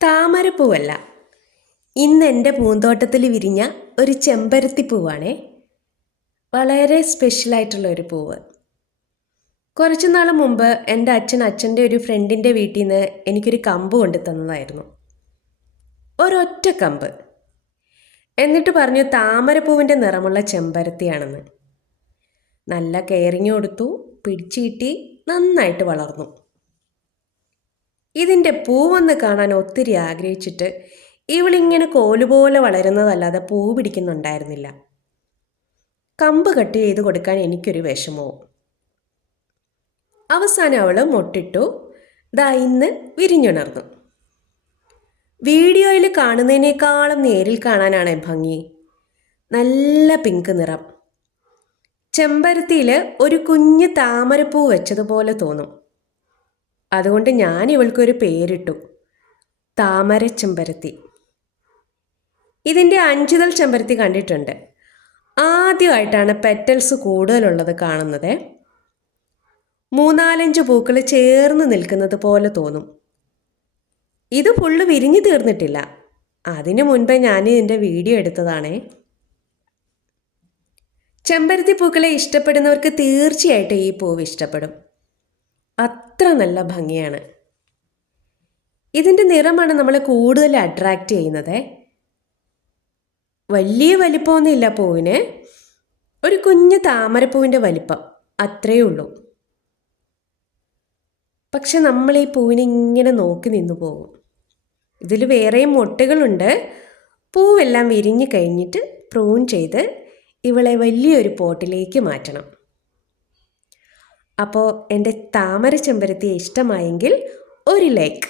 താമരപ്പൂവല്ല, ഇന്ന് എൻ്റെ പൂന്തോട്ടത്തിൽ വിരിഞ്ഞ ഒരു ചെമ്പരത്തി പൂവാണേ. വളരെ സ്പെഷ്യലായിട്ടുള്ള ഒരു പൂവ്. കുറച്ച് നാൾ മുമ്പ് എൻ്റെ അച്ഛൻ്റെ ഒരു ഫ്രണ്ടിൻ്റെ വീട്ടിൽ നിന്ന് എനിക്കൊരു കമ്പ് കൊണ്ടു തന്നതായിരുന്നു. ഒരൊറ്റ കമ്പ്. എന്നിട്ട് പറഞ്ഞു താമരപ്പൂവിൻ്റെ നിറമുള്ള ചെമ്പരത്തിയാണെന്ന്. നല്ല കെയറിങ് കൊടുത്തു, പിടിച്ചു നന്നായിട്ട് വളർന്നു. ഇതിൻ്റെ പൂവൊന്ന് കാണാൻ ഒത്തിരി ആഗ്രഹിച്ചിട്ട് ഇവളിങ്ങനെ കോലുപോലെ വളരുന്നതല്ലാതെ പൂ പിടിക്കുന്നുണ്ടായിരുന്നില്ല. കമ്പ് കട്ട് ചെയ്ത് കൊടുക്കാൻ എനിക്കൊരു വിഷമവും. അവസാനം അവൾ മൊട്ടിട്ടു. ദാ ഇന്ന് വിരിഞ്ഞുണർന്നു. വീഡിയോയിൽ കാണുന്നതിനേക്കാളും നേരിൽ കാണാനാണ് ഭംഗി. നല്ല പിങ്ക് നിറം. ചെമ്പരത്തിയിൽ ഒരു കുഞ്ഞ് താമരപ്പൂ വെച്ചതുപോലെ തോന്നും. അതുകൊണ്ട് ഞാൻ ഇവൾക്കൊരു പേരിട്ടു, താമര ചെമ്പരത്തി. ഇതിൻ്റെ അഞ്ചുതൽ ചെമ്പരത്തി കണ്ടിട്ടുണ്ട്. ആദ്യമായിട്ടാണ് പെറ്റൽസ് കൂടുതലുള്ളത് കാണുന്നത്. 3-4 പൂക്കൾ ചേർന്ന് നിൽക്കുന്നത് പോലെ തോന്നും. ഇത് ഫുള്ള് വിരിഞ്ഞു തീർന്നിട്ടില്ല. അതിനു മുൻപേ ഞാൻ ഇതിൻ്റെ വീഡിയോ എടുത്തതാണേ. ചെമ്പരത്തി പൂക്കളെ ഇഷ്ടപ്പെടുന്നവർക്ക് തീർച്ചയായിട്ടും ഈ പൂവ് ഇഷ്ടപ്പെടും. അത്ര നല്ല ഭംഗിയാണ്. ഇതിൻ്റെ നിറമാണ് നമ്മളെ കൂടുതൽ അട്രാക്റ്റ് ചെയ്യുന്നത്. വലിയ വലിപ്പമൊന്നുമില്ല പൂവിന്. ഒരു കുഞ്ഞ് താമരപ്പൂവിൻ്റെ വലിപ്പം അത്രയേ ഉള്ളൂ. പക്ഷെ നമ്മൾ ഈ പൂവിനെ ഇങ്ങനെ നോക്കി നിന്നു പോകും. ഇതിൽ വേറെയും മൊട്ടുകളുണ്ട്. പൂവെല്ലാം വിരിഞ്ഞു കഴിഞ്ഞിട്ട് പ്രൂൺ ചെയ്ത് ഇവളെ വലിയൊരു പോട്ടിലേക്ക് മാറ്റണം. അപ്പോൾ എൻ്റെ താമര ചെമ്പരത്തിയെ ഇഷ്ടമായെങ്കിൽ ഒരു ലൈക്ക്.